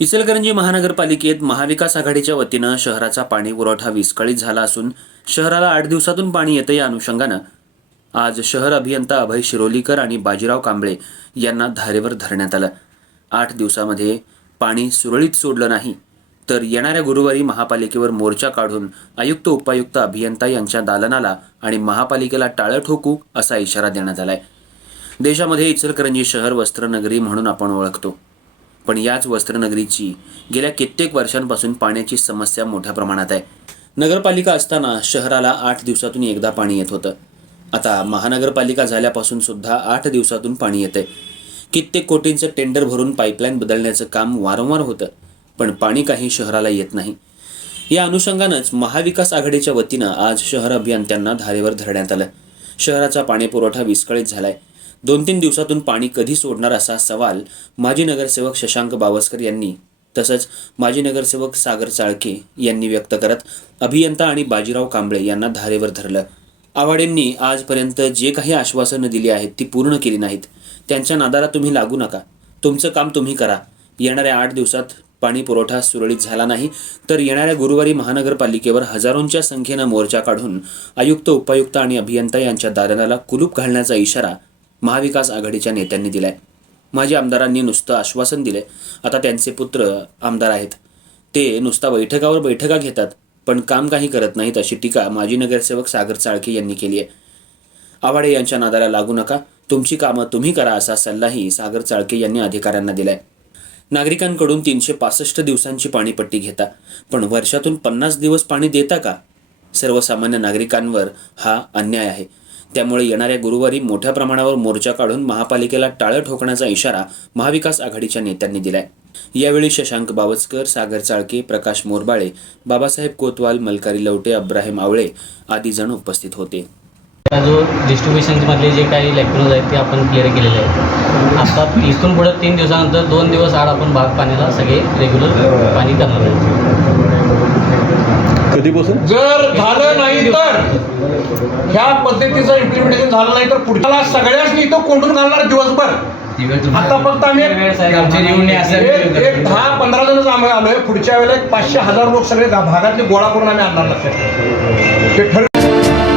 इचलकरंजी महानगरपालिकेत महाविकास आघाडीच्या वतीनं शहराचा पाणी पुरवठा विस्कळीत झाला असून शहराला आठ दिवसातून पाणी येतं या अनुषंगानं आज शहर अभियंता अभय शिरोलीकर आणि बाजीराव कांबळे यांना धारेवर धरण्यात आलं. आठ दिवसामध्ये पाणी सुरळीत सोडलं नाही तर येणाऱ्या गुरुवारी महापालिकेवर मोर्चा काढून आयुक्त उपायुक्त अभियंता यांच्या दालनाला आणि महापालिकेला टाळं ठोकू असा इशारा देण्यात आलाय. देशामध्ये इचलकरंजी शहर वस्त्रनगरी म्हणून आपण ओळखतो. पण याच वस्त्रनगरीची गेल्या कित्येक वर्षांपासून पाण्याची समस्या मोठ्या प्रमाणात आहे. नगरपालिका असताना शहराला आठ दिवसातून एकदा पाणी येत होतं. आता महानगरपालिका झाल्यापासून सुद्धा आठ दिवसातून पाणी येते कित्येक कोटींचं टेंडर भरून पाईपलाईन बदलण्याचं काम वारंवार होतं पण पाणी काही शहराला येत नाही. या अनुषंगानंच महाविकास आघाडीच्या वतीनं आज शहर अभियंत्यांना धारेवर धरण्यात आलं. शहराचा पाणीपुरवठा विस्कळीत झालाय. दोन तीन दिवसातून पाणी कधी सोडणार असा सवाल माजी नगरसेवक शशांक बावस्कर यांनी तसंच माजी नगरसेवक सागर चाळके यांनी व्यक्त करत अभियंता आणि बाजीराव कांबळे यांना धारेवर धरलं. आव्हाडेंनी आजपर्यंत जे काही आश्वासनं दिली आहेत ती पूर्ण केली नाहीत. त्यांच्या नादाला तुम्ही लागू नका. तुमचं काम तुम्ही करा. येणाऱ्या आठ दिवसात पाणी पुरवठा सुरळीत झाला नाही तर येणाऱ्या गुरुवारी महानगरपालिकेवर हजारोंच्या संख्येनं मोर्चा काढून आयुक्त उपायुक्त आणि अभियंता यांच्या दालनाला कुलूप घालण्याचा इशारा महाविकास आघाडीच्या नेत्यांनी दिलाय. माजी आमदारांनी नुसतं आश्वासन दिले आता त्यांचे पुत्र आमदार आहेत. ते नुसता बैठकावर बैठका घेतात पण काम काही करत नाहीत अशी टीका माजी नगरसेवक सागर चाळके यांनी केली आहे. आवाडे यांच्या नादाला लागू नका. तुमची कामं तुम्ही करा असा सल्लाही सागर चाळके यांनी अधिकाऱ्यांना दिलाय. नागरिकांकडून तीनशे पासष्ट दिवसांची पाणीपट्टी घेता पण वर्षातून पन्नास दिवस पाणी देता का? सर्वसामान्य नागरिकांवर हा अन्याय आहे. त्यामुळे येणाऱ्या गुरुवारी मोठ्या प्रमाणावर मोर्चा काढून महापालिकेला टाळं ठोकण्याचा इशारा महाविकास आघाडीच्या नेत्यांनी दिलाय. यावेळी शशांक बावस्कर सागर चाळके प्रकाश मोरबाळे बाबासाहेब कोतवाल मलकारी लवटे अब्राहिम आवळे आदी जण उपस्थित होते. जो डिस्ट्रीब्युशनमधले जे काही लेक्चर्स आहेत ते आपण क्लिअर केलेले आहेत. आता इथून पुढे तीन दिवसानंतर दोन दिवस आड आपण भाग पाण्याला सगळे रेग्युलर पाणी करणार आहे कधीपासून? जर झालं नाही तर ह्या पद्धतीचं इम्प्लिमेंटेशन झालं नाही तर पुढच्याला सगळ्याच इथं कोंडून घालणार दिवसभर. आता फक्त आम्ही एक- दहा पंधरा जणच आम्ही आलोय. पुढच्या वेळेला एक पाचशे हजार लोक सगळे भागातले गोळा करून आम्ही आणणार लक्षात. ते ठर